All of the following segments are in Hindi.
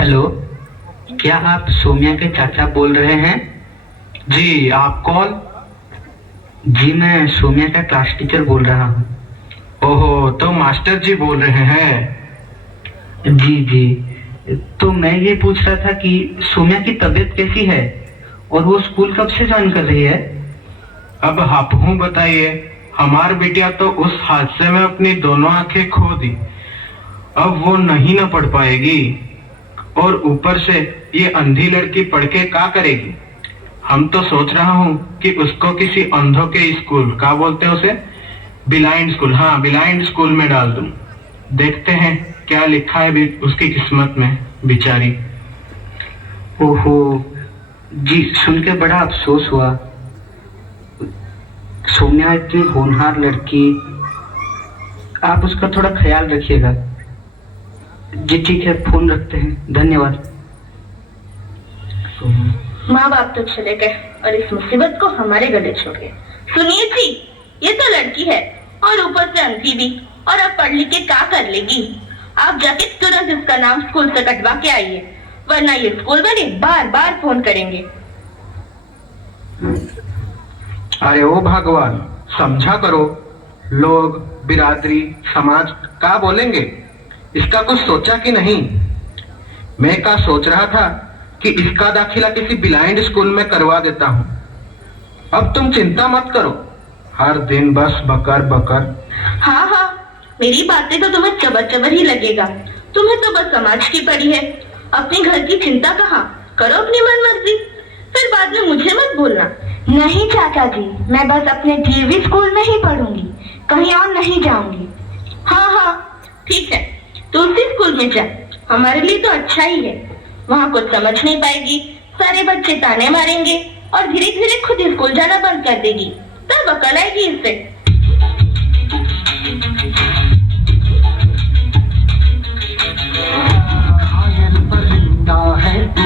हेलो, क्या आप सोम्या के चाचा बोल रहे हैं? जी, आप कौन? जी, मैं सोम्या का क्लास टीचर बोल रहा हूँ। ओहो, तो मास्टर जी बोल रहे हैं। जी जी, तो मैं ये पूछ रहा था कि सोम्या की तबीयत कैसी है और वो स्कूल कब से ज्वाइन कर रही है? अब आप हूँ बताइए। हमार बिटिया तो उस हादसे में अपनी दोनों आंखें खो दी। अब वो नहीं न पढ़ पाएगी, और ऊपर से ये अंधी लड़की पढ़ के क्या करेगी। हम तो सोच रहा हूँ कि उसको किसी अंधों के स्कूल, क्या बोलते हैं उसे, ब्लाइंड स्कूल, हाँ ब्लाइंड स्कूल में डाल दूं। देखते हैं क्या लिखा है भी उसकी किस्मत में, बेचारी। ओहो जी, सुन के बड़ा अफसोस हुआ। सोम्या इतनी होनहार लड़की, आप उसका थोड़ा ख्याल रखिएगा। जी ठीक है, फोन रखते हैं, धन्यवाद। माँ बाप तो चले गए और इस मुसीबत को हमारे गले छोड़ गए। सुनिए जी, ये तो लड़की है और ऊपर से अंधी भी, और अब पढ़ लिख के क्या कर लेगी। आप जाके तुरंत इसका नाम स्कूल से कटवा के आइए, वरना ये स्कूल वाले बार बार फोन करेंगे। अरे ओ भगवान, समझा करो। लोग, बिरादरी, समाज क्या बोलेंगे। इसका कुछ सोचा कि नहीं। मैं क्या सोच रहा था कि इसका दाखिला किसी ब्लाइंड स्कूल में करवा देता हूँ। अब तुम चिंता मत करो, हर दिन बस बकर बकर। हाँ हाँ, मेरी बातें तो तुम्हें चबर चबर ही लगेगा। तुम्हें तो बस समाज की पड़ी है, अपने घर की चिंता कहाँ। करो अपनी मन मर्जी, फिर बाद में मुझे मत बोलना। नहीं चाचा जी, मैं बस अपने डीएवी स्कूल में ही पढ़ूंगी, कहीं और नहीं जाऊंगी। हाँ हाँ ठीक है, तो उसी स्कूल में जा, हमारे लिए तो अच्छा ही है। वहाँ कुछ समझ नहीं पाएगी, सारे बच्चे ताने मारेंगे और धीरे धीरे खुद स्कूल जाना बंद कर देगी, तब अकल आएगी इससे। है तू,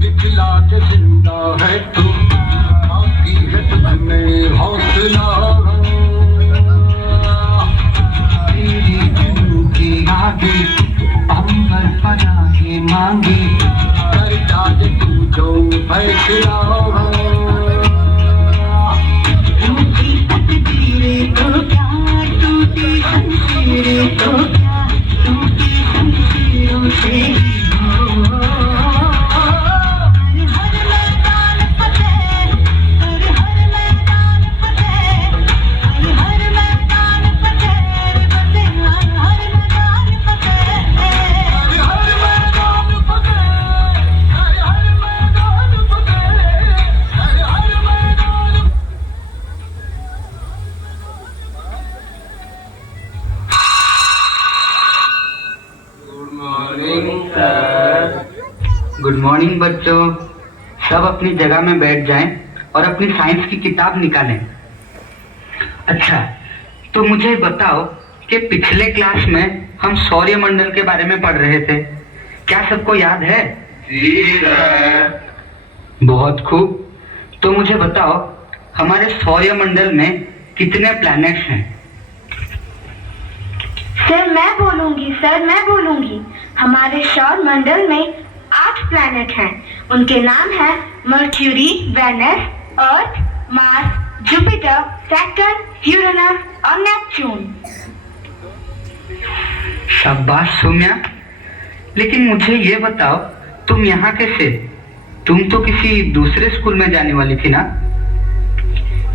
दिखला के जिंदा है तू, बाकी है तुझमें हौसला। तेरी जिंदगी आगे अंबर पनाहे मांगे, कर डाले तू जो फैसला। टूटी तकदीरें तो क्या, टूटी शमशीरें तो क्या, टूटी शमशीरों से ही गुड मॉर्निंग बच्चों, सब अपनी जगह में बैठ जाएं और अपनी साइंस की किताब निकालें। अच्छा, तो मुझे बताओ कि पिछले क्लास में हम सौरमंडल के बारे में पढ़ रहे थे, क्या सबको याद है? जी सर। बहुत खूब। तो मुझे बताओ, हमारे सौरमंडल में कितने प्लैनेट्स हैं? सर मैं बोलूंगी। हमारे सौर मंडल में 8 प्लैनेट हैं। उनके नाम हैं मर्क्यूरी, वेनस, अर्थ, मार्स, जुपिटर, सैटर्न, यूरेनस और नेपच्यून। शाबाश सोम्या, लेकिन मुझे ये बताओ, तुम यहाँ कैसे? तुम तो किसी दूसरे स्कूल में जाने वाली थी ना?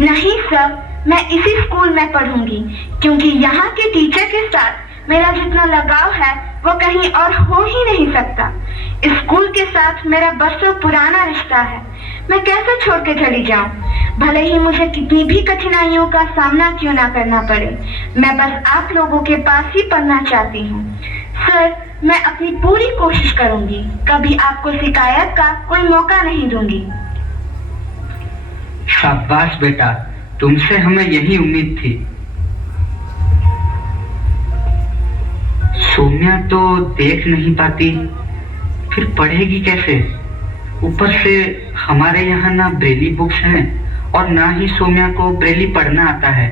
नहीं सर, मैं इसी स्कूल में पढ़ूंगी, क्योंकि यहाँ के टीचर के साथ मेरा जितना लगाव है वो कहीं और हो ही नहीं सकता। स्कूल के साथ मेरा बरसों पुराना रिश्ता है, मैं कैसे छोड़ के चली जाऊं? भले ही मुझे कितनी भी कठिनाइयों का सामना क्यों ना करना पड़े, मैं बस आप लोगों के पास ही पढ़ना चाहती हूँ। सर, मैं अपनी पूरी कोशिश करूंगी, कभी आपको शिकायत का कोई मौका नहीं दूंगी। शाबाश बेटा, तुमसे हमें यही उम्मीद थी। सोम्या तो देख नहीं पाती, फिर पढ़ेगी कैसे? ऊपर से हमारे यहाँ ना ब्रेली बुक्स हैं और ना ही सोम्या को ब्रेली पढ़ना आता है।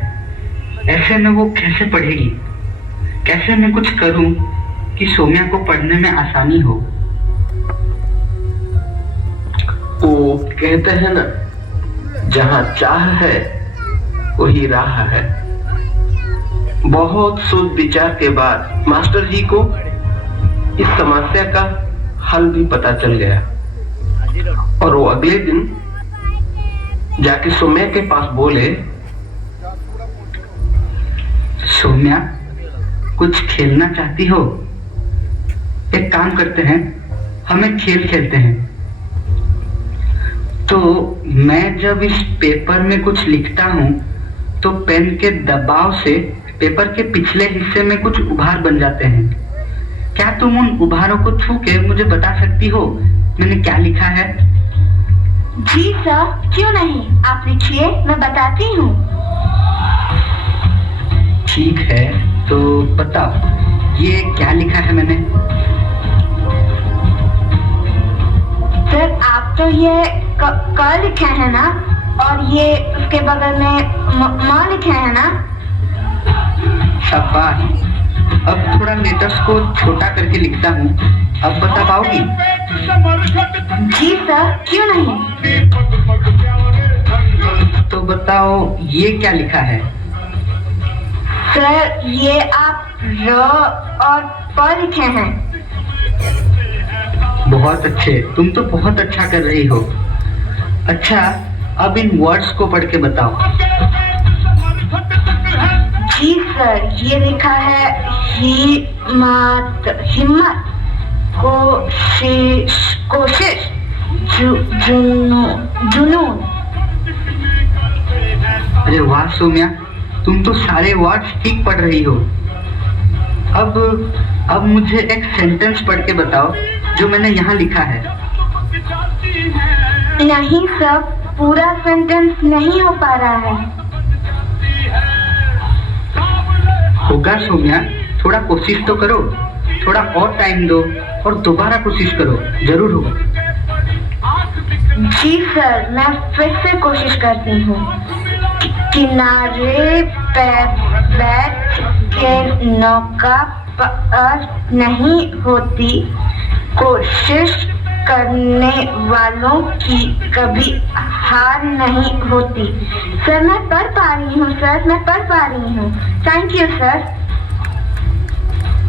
ऐसे में वो कैसे पढ़ेगी? कैसे मैं कुछ करूं कि सोम्या को पढ़ने में आसानी हो? वो कहते हैं ना, जहां चाह है वही राह है। बहुत सोच विचार के बाद मास्टर जी को इस समस्या का हल भी पता चल गया और वो अगले दिन जाके सौम्या के पास बोले, सौम्या, कुछ खेलना चाहती हो? एक काम करते हैं, हम एक खेल खेलते हैं। तो मैं जब इस पेपर में कुछ लिखता हूं तो पेन के दबाव से पेपर के पिछले हिस्से में कुछ उभार बन जाते हैं। क्या तुम उन उभारों को छू के मुझे बता सकती हो मैंने क्या लिखा है? जी सर, क्यों नहीं, आप लिखिए, मैं बताती हूँ। ठीक है, तो बताओ ये क्या लिखा है मैंने? सर, आप तो ये क लिखे है ना, और ये उसके बगल में म लिखे है ना? शाबाश। अब थोड़ा लेटर्स को छोटा करके लिखता हूँ, अब बता पाओगी? जी सर, क्यों नहीं। तो बताओ ये क्या लिखा है? सर, ये आप र और प लिखे हैं। बहुत अच्छे, तुम तो बहुत अच्छा कर रही हो। अच्छा, अब इन वर्ड्स को पढ़ के बताओ। जी सर, ये लिखा है हिम्मत, कोशिश, जुनून। अरे वाह सौम्या, तुम तो सारे वर्ड्स ठीक पढ़ रही हो। अब मुझे एक सेंटेंस पढ़ के बताओ जो मैंने यहाँ लिखा है। नहीं सर, पूरा सेंटेंस नहीं हो पा रहा है। होगा सौम्या, थोड़ा कोशिश तो करो, थोड़ा और टाइम दो और दोबारा कोशिश करो, जरूर होगा। जी सर, मैं फिर से कोशिश करती हूँ। किनारे पे बैठ के नौका पार नहीं होती, कोशिश करने वालों की कभी हार नहीं होती। सर, मैं पढ़ पा रही हूँ सर, मैं पढ़ पा रही हूँ। Thank you sir.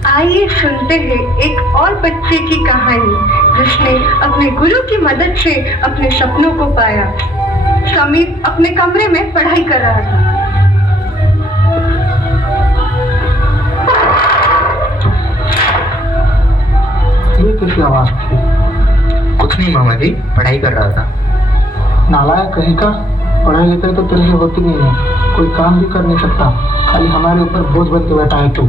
आइए सुनते हैं एक और बच्चे की कहानी जिसने अपने गुरु की मदद से अपने सपनों को पाया। समीर अपने कमरे में पढ़ाई कर रहा था। ये कैसी आवाज थी? कुछ नहीं मामा जी, पढ़ाई कर रहा था। नालायक कहीं का, पढ़ाई लिखाई तो तेरे से होती नहीं है, कोई काम भी कर नहीं सकता, खाली हमारे ऊपर बोझ बन के बैठा है तू।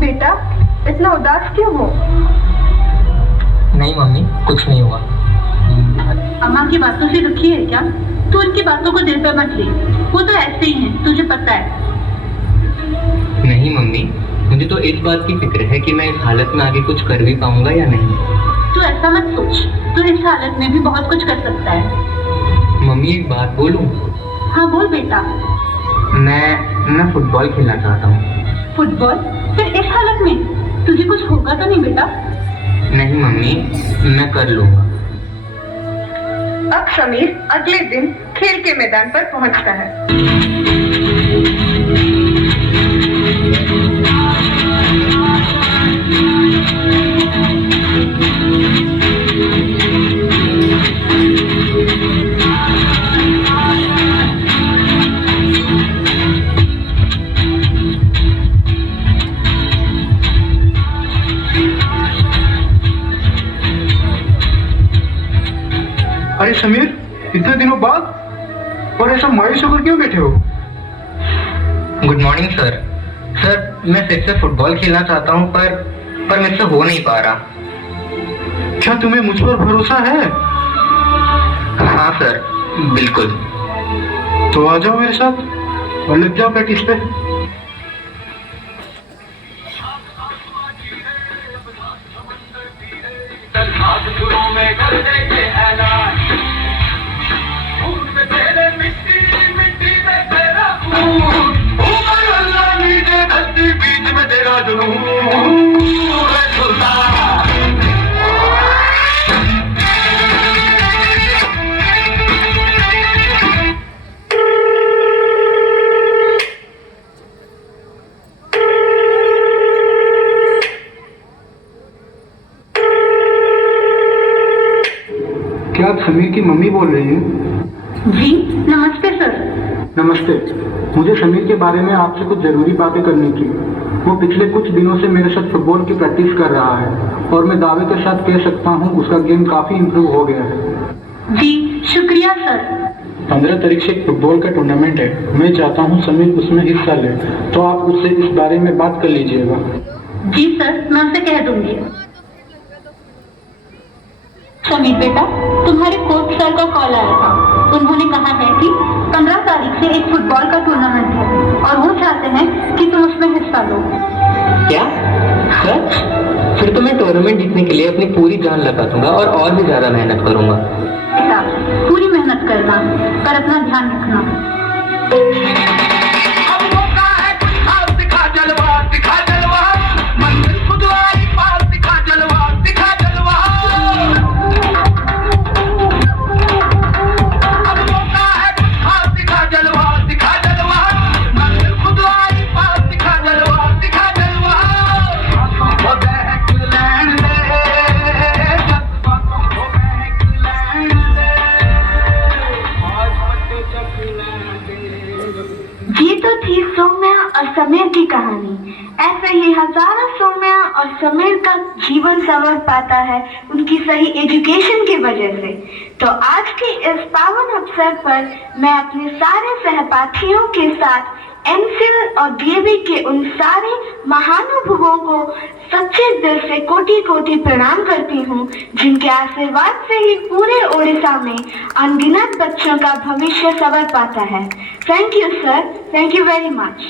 बेटा, इतना उदास क्यों हो? नहीं मम्मी, कुछ नहीं हुआ। अम्मा की बातों से दुखी है क्या? तू उनकी बातों को दिल पर मत ले, वो तो ऐसे ही हैं, तुझे पता है। नहीं मम्मी, मुझे तो इस बात की फिक्र है कि मैं इस हालत में आगे कुछ कर भी पाऊंगा या नहीं। तू ऐसा मत सोच, तू इस हालत में भी बहुत कुछ कर सकता है। मम्मी एक बात बोलूं? हाँ बोल बेटा। मैं फुटबॉल खेलना चाहता हूँ। फुटबॉल? फिर इस हालत में तुझे कुछ होगा तो नहीं बेटा? नहीं मम्मी, मैं कर लूंगा। अब समीर अगले दिन खेल के मैदान पर पहुंचता है। अरे समीर, इतने दिनों बाद, और ऐसा मायूस होकर क्यों बैठे हो? Good morning sir. सर, मैं फिर से फुटबॉल खेलना चाहता हूँ पर मुझसे हो नहीं पा रहा। क्या तुम्हें मुझ पर भरोसा है? हाँ सर, बिल्कुल। तो आ जाओ मेरे साथ और लग जाओ प्रैक्टिस पे। बीच में तेरा जुनून समीर की मम्मी बोल रही हैं? जी नमस्ते सर। नमस्ते। मुझे समीर के बारे में आपसे कुछ जरूरी बातें करनी थी। वो पिछले कुछ दिनों से मेरे साथ फुटबॉल की प्रैक्टिस कर रहा है और मैं दावे के साथ कह सकता हूँ उसका गेम काफी इम्प्रूव हो गया है। जी शुक्रिया सर। 15 तारीख से एक फुटबॉल का टूर्नामेंट है। मैं चाहता हूँ समीर उसमें हिस्सा ले, तो आप उससे इस बारे में बात कर लीजिएगा। जी सर, मैं उसे कह दूंगी। समीर बेटा, तुम्हारे कोच सर का कॉल आया था। उन्होंने कहा है कि 15 तारीख से एक फुटबॉल का टूर्नामेंट है और वो चाहते हैं कि तुम उसमें हिस्सा लो। क्या सच? फिर तो मैं टूर्नामेंट जीतने के लिए अपनी पूरी जान लगा दूंगा और भी ज्यादा मेहनत करूंगा। बेटा, पूरी मेहनत करना, पर अपना ध्यान रखना। ये तो थी सौम्या और समीर की कहानी। ऐसे ही हजारों सौम्या और समीर का जीवन संवर पाता है उनकी सही एजुकेशन की वजह से। तो आज के इस पावन अवसर पर मैं अपने सारे सहपाठियों के साथ एमफिल और डीएवी के उन सारे महानुभवों को सच्चे दिल से कोटि कोटि प्रणाम करती हूँ, जिनके आशीर्वाद से ही पूरे ओडिशा में अनगिनत बच्चों का भविष्य संवर पाता है। Thank you sir, thank you very much.